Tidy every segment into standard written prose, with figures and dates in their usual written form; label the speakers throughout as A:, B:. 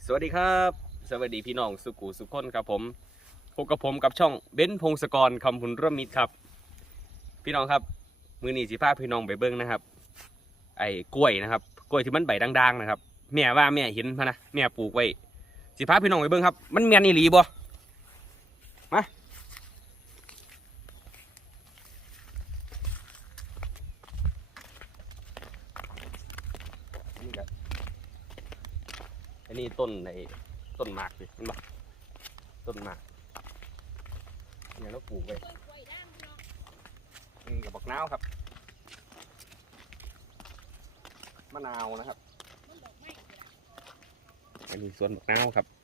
A: สวัสดีครับสวัสดีพี่น้องสุกูสุขคนครับผมพบกับผมกับช่องเบนซ์พงศกรคำพุนร่วมมิตรครับพี่น้องครับมือนี้สิพาพี่น้องไปเบิ้งนะครับไอ้กล้วยนะครับกล้วยที่มันใบด่างๆนะครับแม่ว่าแม่เห็นพะนะแม่ปลูกไว้สิพาพี่น้องไปเบิ้งครับมันแม่นอีหลีบ่มาอันนี้ต้นหมากสิมันบ่ต้นหมากเนี่ยเราปลูกไว้นี่กับบักนาวครับมะนาวนะครับอันนี้สวนบักนาวครับ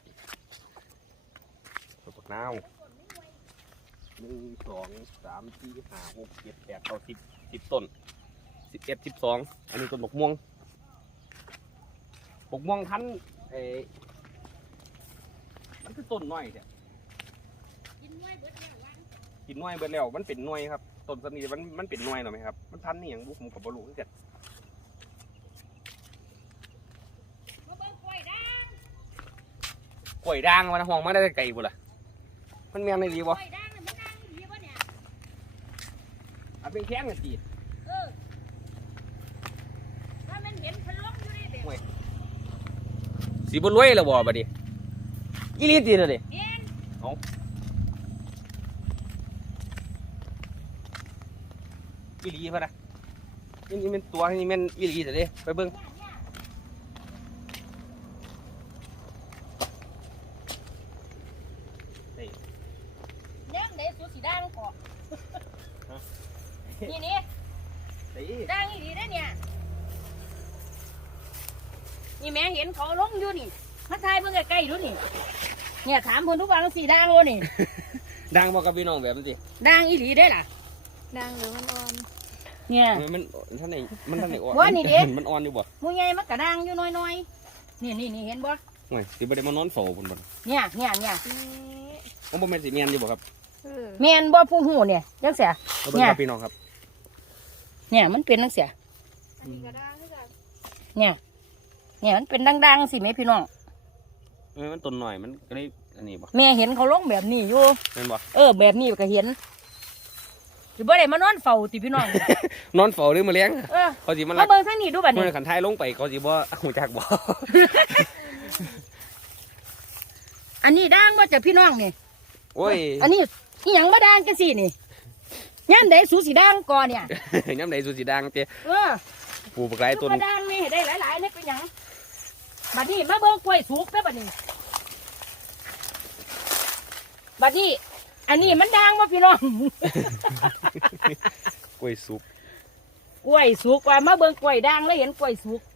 A: สวนบักนาว1 2 3 4 5 6 7 8 9 10ต้น11 12อันนี้ต้นบักม่วงพันธุ์มันคือต้นน้อยเนี่ยกินน้อยเบิดแล้วมันเป็นน้อยครับต้นสนีมันเป็นน้อยหรอไหมครับมันพันธุ์นี่อย่างบุกผมกับบอลูนี่เสร็จกล้วยด่างมันห้องมาได้ไกลบุล่ะมันแม่นได้ดีบ่อันเป็นแข้งกันจี
B: ถ้ามันเห็นพันล้มอยู่ในเด็ก
A: สีบรวยแล้วบ่บัดนี้อีหลีตีเลยเอาอีหลีพะนะนี่เป็นตัวนี่เป็นอีหลีแต่เด้ไปเบิ่ง
B: เนี่ยเด็กสูสีด่างก่อนนี่ด่างอีดีได้เนี่ยนี่แม่เห็นเขาล้มอยู่นี่มาทายเพิ่งใกล้ๆดูนี่เนี่ยถามคนทุกวันสีด่างโลนี่
A: ดังบอกกับพี่น้องแบบนั้นสิ
B: ด่างอีดีได้ล่ะ
C: ดังหรือมันอ่อน
B: เนี่ย
A: มันท่านไหนอ่อน
B: ว่านี่เด็ก
A: มันอ่อนอยู่บ่
B: มูใหญ่มันกระด่างอยู่น้อยๆนี่เห็นบ่
A: โอ้ยสิบ่ได้มานอนเฝ้าบน
B: เนี่ย
A: ผมบ่แม่นสิแม่นอยู่บ่ครับ
B: แม่นบ่ผู้หูเนี่ยจังเสีย
A: เบิ่งกับพี่น้องครับ
B: เนี่ยมันเป็นจังเสีย
C: อันนี้ก็ดังด้วยกัน
B: เนี่ยมันเป็นดังๆสิแม่พี่น้อง
A: มันต้นหน่อยมันก็ได้อันนี้บ่
B: แม่เห็นเขาลงแบบนี้อยู่
A: แม่นบ่
B: แบบนี้ก็เห็นสิบ่ได้มานอนเฝ้าติพี่น้อง
A: นอนเฝ้าหรือมาเลี้ยงเขาสิมาลั
B: มาก เบิ่งทางนี้ดูบัดนี้
A: เมื่อขันท้ายลงไปเขาสิบ่ฮู้จักบ่
B: อันนี้ด่างบ่จ้ะพี่น้องนี่
A: โอ้ย
B: อันนี้อีหยังมาด่างจังซี่นี่ยามใดสูสีด่างก่อนเนี่ย
A: ยามใดสุสิดังเจ้ ปลูกบักหลายต้น
B: มาด่างนี่ได้หลายๆนี่เป็นหยังบัดนี้มาเบิ่งกล้วยสุกเด้อบัดนี้อันนี้มันด่างบ่พี่น้อง
A: กล้วยสุก
B: กล้วยสุกว่ามาเบิ่งกล้วยด่างแล้วเห็นกล้วยสุก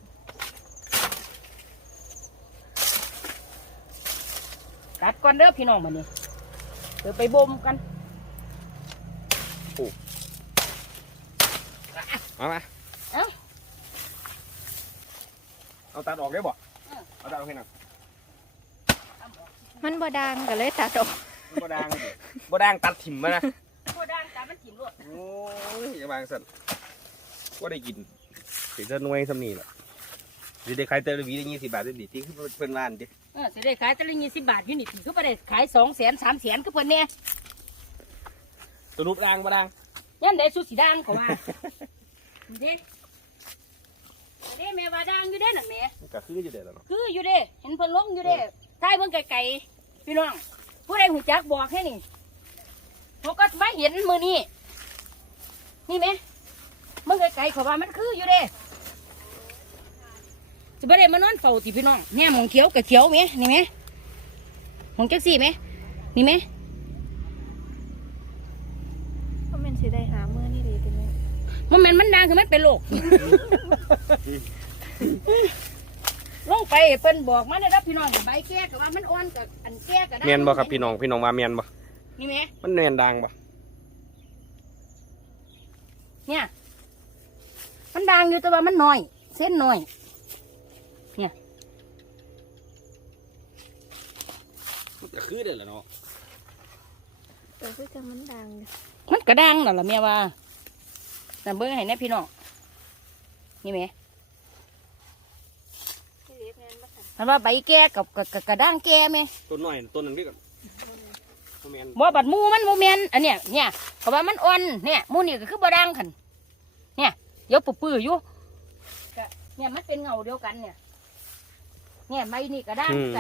B: ตัดก่อนเด้อพี่น้องบัดนี้เดี๋ยวไปบ่มกัน
A: มาเอาตัดออกได้บ่เอาตัดออกให้หน่อย
C: มันบ่ดังก็เลยตัดออก
A: บ่ดังตัดถิ่มมานะ
B: บ่ด่างตามมันกินรวด
A: โอ้ยอย่าบางสั่นก็ได้กินสิจะหน่วยสำนีแหละสิได้ขายเตอร์วีได้20 บาทได้ดีที่คือเพิ่นร้านดิ
B: สิได้ขายแต่ละ20 บาทอยู่นี่คือบ่ได้ขาย200,000 300,000คือเพิ่นแน่
A: สรุปดังบ่ดัง
B: ยันได้สุสีด่างก็ว่าเด้แม่ว่าด่างอยู่เด้นั่นแม่
A: ก็คืออยู่เด้อแล้วเนาะ
B: คืออยู่เด้เห็นเพิ่นลงอยู่เด้ถ่ายเบิ่งไกลๆพี่น้องผู้ใดหูจักบอกให้นี่เขาก็มาเห็นมื้อนี้นี่แม่เบิ่งไกลๆเขาว่ามันคืออยู่เด้สิบ่ได้มานอนเฝ้าติพี่น้องแหน่หมองเขียวกับเขียวแม่นี่แม่หมองจักซี่แม่นี่แม่
C: เพราะมันสิได้หามือนี่ดีเป็นไหม
B: มันดังคือมันเป็นโรค ลงไปเพิ่นบอกมาได้รับพี่น้องใบแก่ก็ว่ามันอ่อนกับอันแก่ก็ได้
A: แม่นบ่ครับพี่น้องว่าแม่นบ่
B: นี่แม่
A: มันแม่นดังบ่
B: เนี่ยมันดังอยู่แต่ว่ามันน้อยเส้นน้อยเนี่ย
A: มันก็คือเด้อแล้วเนาะ
C: แต่ก็จะมันดังอยู่
B: มันกระดังนั่นล่ะแม่ว่าแต่เบิ่งให้แน่พี่น้องนี่แม่
C: ที่เล็บแม่นบ่ทัน
B: มันว่าใบแก่กับกระด้างแก่ไหม
A: ต้นน้อยต้นนั้นพี่ก่อนบ่แม่น
B: บ่บัดหมูมันโมเมนอันเนี้ยเนี่ยเพราะว่ามันอ่อนเนี่ยหมูนี่ก็คือบ่ดังขันเนี่ยเดี๋ยวปื้อๆอยู่ก็เนี่ยมันเป็นเงาเดียวกันเนี่ยใบนี่ก็ดังกัน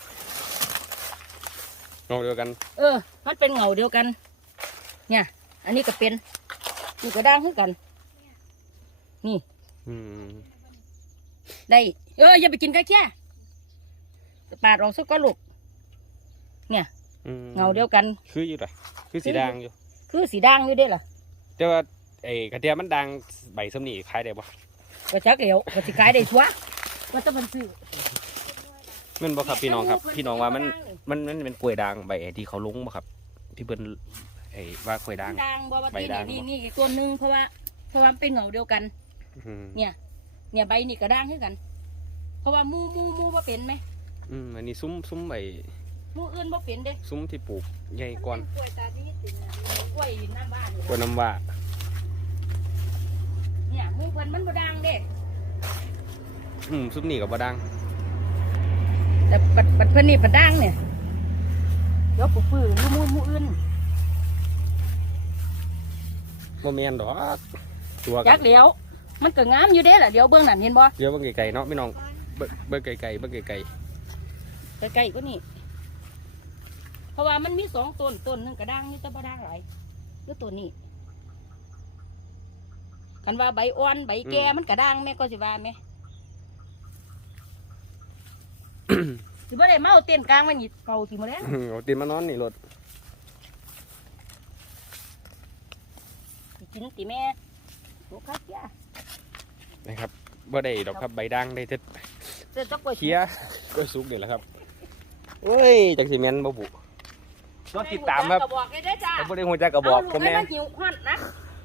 A: เงาเดียวกัน
B: มันเป็นเงาเดียวกัน เนี่ย อันนี้ก็เป็นนี่ก็ดังเหมือนกัน นี่
A: อืม
B: ได้อย่าไปกินกะแค่ปาดออกสักก็ลูกเนี่ย
A: อืม
B: เงาเดียวกัน
A: คืออยู่ล่ะคือสีด่างอยู่
B: คือสีด่างอยู่เด้ล่ะ
A: แต่ว่าไอ้กระเทียมมันด่างใบส้มนี่ขายได้บ่
B: ก็จักเหลวก็สิขายได้ชัวร์ว่าจะมันซื้อ
A: แมันบ่ครับพี่น้องครับ พี่น้องว่ามันเป็นกล้วยด่างใบที่เขาลงบ่ครับที่เพิ่นไอ้ว่ากล้วยด่าง
B: ด่างบ่ว่า
A: ใบ
B: ที่
A: ด่าง
B: นี่อีกตัวหนึงเพราะว่ามันเป็นเงาเดียวกัน
A: อืม
B: เนี่ยใบนี่ก็ด่างคือกัน เพราะว่าหมูบ่เป็นไหม
A: อันนี้ซุ้มใบ
B: หมูอื่นบ่เป็นเด้
A: ซุ้มที่ปลูกใหญ่ก่อน
C: ป่วยตาดีสินะ
B: กล้วยหน้าบ้านนี่
A: กล้วยน้ำว้า
B: เนี่ยหมูเพิ่นมันบ่ด่างเด้
A: ซุ้มนี่ก็บ่ด่าง
B: แต่ปัดเพิ่นนี่ปัดด่างเนี่ยเดี๋ยวปื้อๆอยู่หมูอื่น
A: บ่แม่นดอกตัวกั
B: จั
A: น
B: กเหลียว มันก็งามอยู่เด้ล่ะเดี๋ยวเบิ่งนั่นเห็นบ่
A: เดี๋ยวเบิ่งไกลๆเนาะพี่น้องเบิ่งไกลๆเบิ่งไกล
B: ใกล้ๆก็นี่เพราะว่ามันมี2ต้นหนึงก็ด่างนี่แต่บ่ด่างหลายคือต้นนี้คันว่าใบอ่อนใบแก่มันก็ด่างแม่ก็สิว่าแม่ สิบ่ได้เมาเต้นกลางมันนี่เก่าสิมาแล้ว
A: ๆเอาตีนมานอนนี่รถ
B: สิกินติแม่โอ้คักยา
A: นะครับบ่ได้ดอกครับใบด่างได้แต่
B: เส้นตะกล้วย
A: เคี้ยกล้วยสุกนี่แหละครับเอ้ยจักสิแม่นบ่บุรถติดตามครับ
B: กระบอกเลยเด้อจ้า
A: แต่บ่ได้ฮู้จักก็บอกผม
B: แม่
A: แน่
B: หิวฮอนนะ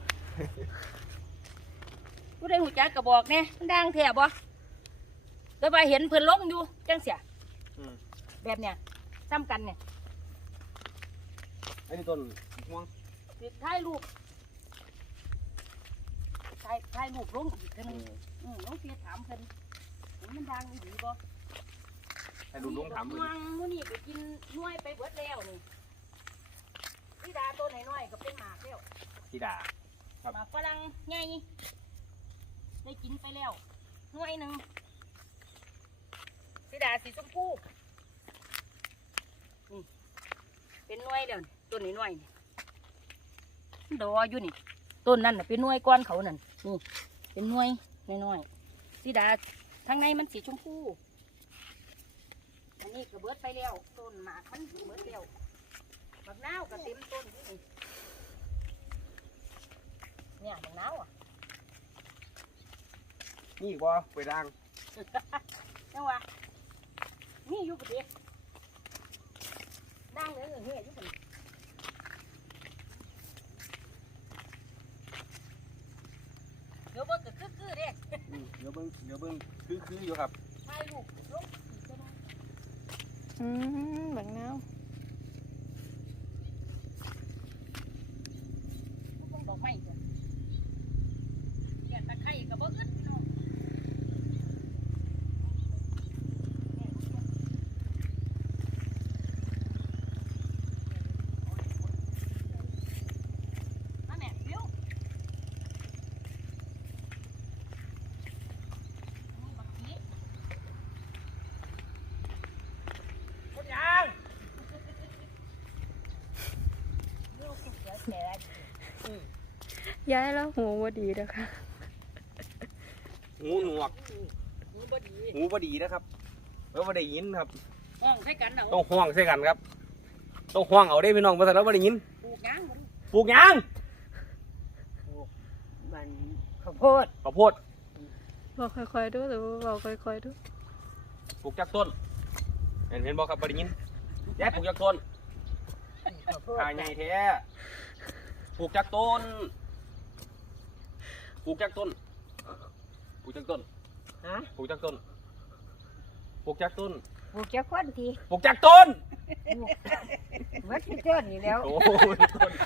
B: ผู้ใดหูจักกระบอกแน่มันดังแท้บ่แต่ว่าเห็นเพิ่นลงอยู่จังเสียแบบเนี้ยซ้ำกันเนี่ย
A: อันนี้ต้นม่วง
B: สิถ่ายรูปถ่ายรูปลงอีกเทื่อนึงลงเสียถามเพิ่นมันดังอีหลีบ่
A: ให้ดูลุงถาม
B: มังมื้อนี้ไปกินหน่วยไปเบิดแล้วนี่พี่ดาตัวน้อยๆก็เป็นหมากแล้ว
A: ธิดา
B: หมากฝรั่งใหญ่ได้กินไปแล้วหน่วยหนึ่งพี่ดาสีชมพูนี่เป็นหน่วยแล้วนี่ต้นน้อยๆนี่ดออยู่นี่ต้นนั่นน่ะเป็นหน่วยก้อนเขานั่นนี่เป็นหน่วยน้อยๆพี่ดาข้างในมันสีชมพูอันนี้ก็เบิดไปแล้วต้นหมากมันเบิดแล้วบักนาวก็เต็มต้นอยู่นี่เนี่ยบักนาวอ่ะ
A: นี่บ่กล้วยด่าง
B: จังหวะนี่อยู่ปะเดี๋ยวดังเลยเฮ้ยอยู่ปะเดี๋ยวเบิ่งก็คือเด้
A: เดี๋ยวเบิ่งคืออยู่ครับ
B: ถ่ายรูปลงอีกจังหวะ
C: บักนาว
B: พวกดอกไม้จ้ะเนี่ยตะไคร้ก็บ่อึดพี่น้องมาแม่เร็วนี่บักผีหมดยังเร็วสุดเดี๋ยวแฉะ
C: ย้ายแล้วหูบ่ดีแล้วค่ะ
A: หูหนวก
B: หูบ่ดี
A: หูบ่ดีนะครับแล้วบ่ได้ยินครับ
B: ห้องใช้กันเอา
A: ต้องห้องใส่กันครับต้องห้องเอาได้พี่น้องบ่ซั่นแล้วบ่ได้ยิน
B: ปลูกยางบ่
A: ปลูกหยัง
B: มันข้าวโพด
A: ข้าวโพด
C: บอกค่อยๆดูหรือว่าบอกค่อยๆดู
A: ปลูกจักต้นเห็นบ่ครับบ่ได้ยินแย่ปลูกจักต้น
B: ข้าวโพด
A: ขายใหญ่แท้ปลูกจักต้นปลูกจักต้นปลูกจักต้น
B: ฮะ
A: ปลูกจักต้นปลูกจักต้น
B: ปลูกจะคนที
A: ปลูกจักต้น
B: มัดที่ต้นนี่แล้ว
A: โอ้ยต้น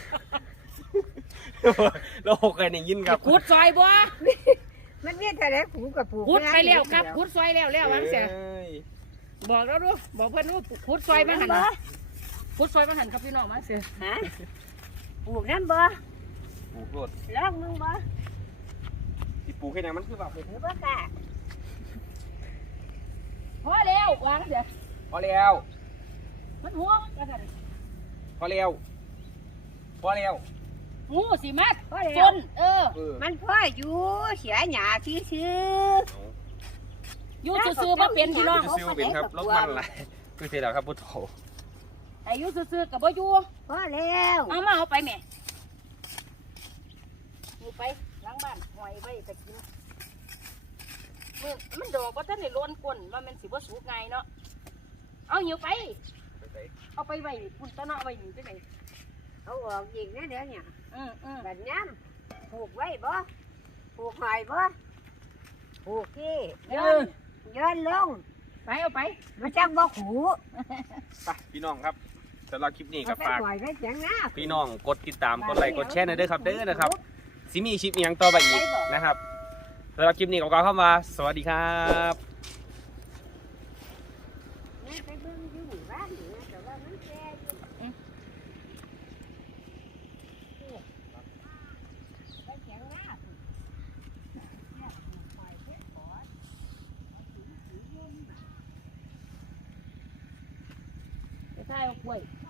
A: เราเคยได้ยินครับ
B: ขุดซอยบ่
D: มันมีแต่ไหนปลูกกับปลูก
B: ขุดไปแล้วครับขุดซอยแล้ววางเสีย
A: อ้ย
B: บอกแล้วดูบอกเพื่อนดูขุดซอยมาหันขุดซอยมาหันครับพี่น้องมาเสีย
D: ฮะปลูกน้ำบ่
A: ปลูกโลด
D: ลองมึงบ่
A: สิปลูกแค่นั้นมันคือแบบ
D: หรือบ่กะ
B: พอแล้ววางเสีย
A: พอแล้ว
B: มันหัวมันกระสัน
A: พอแล้วพอแล้ว
B: งูสิมัด
D: พอ
B: จ
D: แล้ว
B: น
D: มันพ่ออยู่เสียหญ้าซื่อ
B: อยู่ซื่อๆบ่เป็นพี่น้อง
A: จะซื้อมาเป็นครับรถมันอะไรคือเสร็จแล้วครับพุทโธ
B: อายุซื่อๆกับบ่อยู่
D: ๆพอแล้ว
B: เอามาเอาไปแม่อยู่ไปล้างบ้านหอยไว้ตะกินมือมันดอกว่าท่านได้ล้นก้นว่ามันสิบ่สุกไงเนาะเอาหิวไป เอาไปไว้พุ่นตะเนาะไว้นี่จังได๋
D: เอาออกอีกนะเดี๋ยวเนี่ย
B: ๆ
D: บัดน้ำปลูกไว้บ่ปลูกหอยบ่ปลูกที่ย้อนลง
B: ไปเอาไป
D: มันจักบ่ขู
A: ไปพี่น้องครับสำหรับคลิปนี้ก็
D: เอาไป
A: ฝาก
D: ปล่อยไว้เสียงหน้า
A: พี่น้องกดติดตามกดไลค์กดแชร์หน่อยเด้อครับเด้อนะครับสิมีคลิปอิหยังต่อไปอีกนะครับสำหรับคลิปนี้ก็ขอเข้ามาสวัสดีครับ
D: แม่ไปเบิ่งอยู่หมู่บ้านนี่นะแต่ว่ามันแก่อยู่ไปเสียงหน้าพุ่นเนี่ยปล่อยเพชรขอเอาถึงสียุ่น
B: ไปใส่เอากล้วย